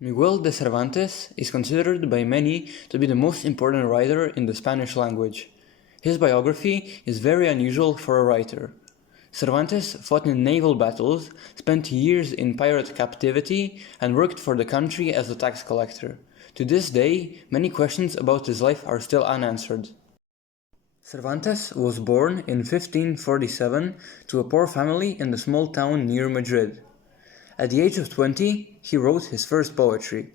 Miguel de Cervantes is considered by many to be the most important writer in the Spanish language. His biography is very unusual for a writer. Cervantes fought in naval battles, spent years in pirate captivity, and worked for the country as a tax collector. To this day, many questions about his life are still unanswered. Cervantes was born in 1547 to a poor family in a small town near Madrid. At the age of 20, he wrote his first poetry.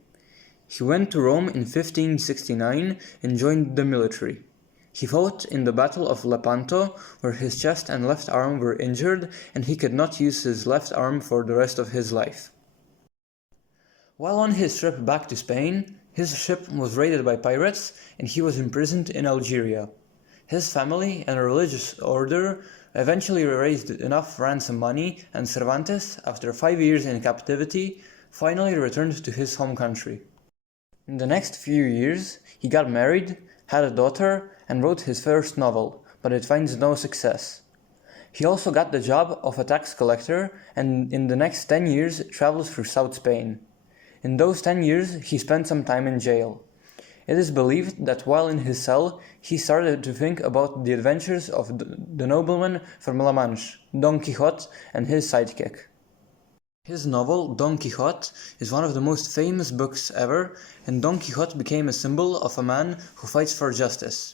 He went to Rome in 1569 and joined the military. He fought in the Battle of Lepanto, where his chest and left arm were injured and he could not use his left arm for the rest of his life. While on his trip back to Spain, his ship was raided by pirates and he was imprisoned in Algeria. His family and a religious order eventually raised enough ransom money, and Cervantes, after 5 years in captivity, finally returned to his home country. In the next few years, he got married, had a daughter, and wrote his first novel, but it finds no success. He also got the job of a tax collector, and in the next 10 years travels through South Spain. In those 10 years, he spent some time in jail. It is believed that while in his cell, he started to think about the adventures of the nobleman from La Manche, Don Quixote, and his sidekick. His novel, Don Quixote, is one of the most famous books ever, and Don Quixote became a symbol of a man who fights for justice.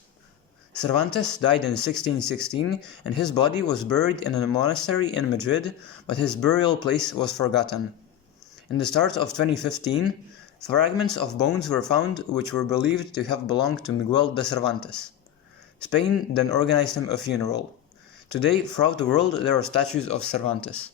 Cervantes died in 1616, and his body was buried in a monastery in Madrid, but his burial place was forgotten. In the start of 2015, fragments of bones were found which were believed to have belonged to Miguel de Cervantes. Spain then organized him a funeral. Today, throughout the world, there are statues of Cervantes.